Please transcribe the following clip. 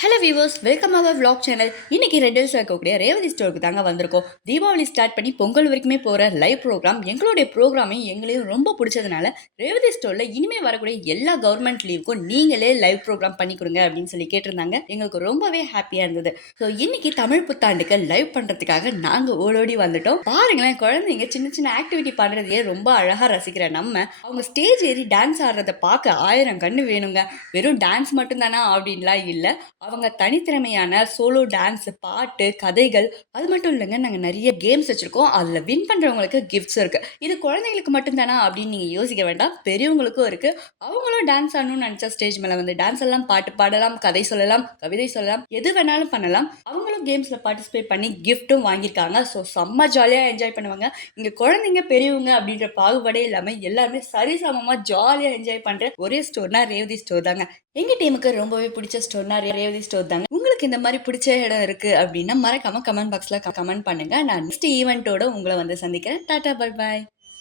Hello viewers, welcome அவர் vlog channel. இன்னைக்கு red ஹில்ஸ்ல இருக்கக்கூடிய ரேவதி ஸ்டோருக்கு தாங்க வந்திருக்கோம். தீபாவளி ஸ்டார்ட் பண்ணி பொங்கல் வரைக்குமே போற லைவ் ப்ரோக்ராம் எங்களுடைய ப்ரோக்ராமையும் எங்களையும் ரொம்ப பிடிச்சதுனால ரேவதி ஸ்டோர்ல இனிமே வரக்கூடிய எல்லா கவர்மெண்ட் லீவுக்கும் நீங்களே லைவ் ப்ரோக்ராம் பண்ணி கொடுங்க அப்படின்னு சொல்லி கேட்டிருந்தாங்க. எங்களுக்கு ரொம்பவே ஹாப்பியா இருந்தது. ஸோ இன்னைக்கு தமிழ் புத்தாண்டுக்கு லைவ் பண்றதுக்காக நாங்க ஓடோடி வந்துட்டோம். பாருங்களேன், குழந்தைங்க சின்ன சின்ன ஆக்டிவிட்டி பண்றதையே ரொம்ப அழகா ரசிக்கிற நம்ம அவங்க ஸ்டேஜ் ஏறி டான்ஸ் ஆடுறத பார்க்க 1000 கண்ணு வேணுங்க. வெறும் டான்ஸ் மட்டும் தானா அப்படின்லாம் இல்லை. அவங்க தனித்திறமையான சோலோ டான்ஸ், பாட்டு, கதைகள், அது மட்டும் இல்லைங்க, நாங்கள் நிறைய கேம்ஸ் வச்சுருக்கோம். அதில் வின் பண்ணுறவங்களுக்கு கிஃப்ட்ஸ் இருக்குது. இது குழந்தைங்களுக்கு மட்டும்தானா அப்படின்னு நீங்கள் யோசிக்க வேண்டாம், பெரியவங்களுக்கும் இருக்குது. அவங்களும் டான்ஸ் ஆடணும்னு நினச்சா ஸ்டேஜ் மேலே வந்து டான்ஸ் எல்லாம், பாட்டு பாடலாம், கதை சொல்லலாம், கவிதை சொல்லலாம், எது வேணாலும் பண்ணலாம். அவங்களும் கேம்ஸில் பார்ட்டிசிபேட் பண்ணி கிஃப்ட்டும் வாங்கியிருக்காங்க. ஸோ செம்ம ஜாலியாக என்ஜாய் பண்ணுவாங்க. இங்கே குழந்தைங்க பெரியவங்க அப்படின்ற பாகுபாடே இல்லாமல் எல்லாருமே சரிசமமாக ஜாலியாக என்ஜாய் பண்ணுற ஒரே ஸ்டோர்னா ரேவதி ஸ்டோர் தாங்க. எங்க டீமுக்கு ரொம்பவே பிடிச்ச ஸ்டோர்னா ரேவதி ஸ்டோர் தாங்க. உங்களுக்கு இந்த மாதிரி பிடிச்ச இடம் இருக்கு அப்படின்னா மறக்காம கமெண்ட் பாக்ஸ்ல கமெண்ட் பண்ணுங்க. நான் நெக்ஸ்ட் ஈவெண்ட்டோட உங்களை வந்து சந்திக்கிறேன். Tata, bye bye.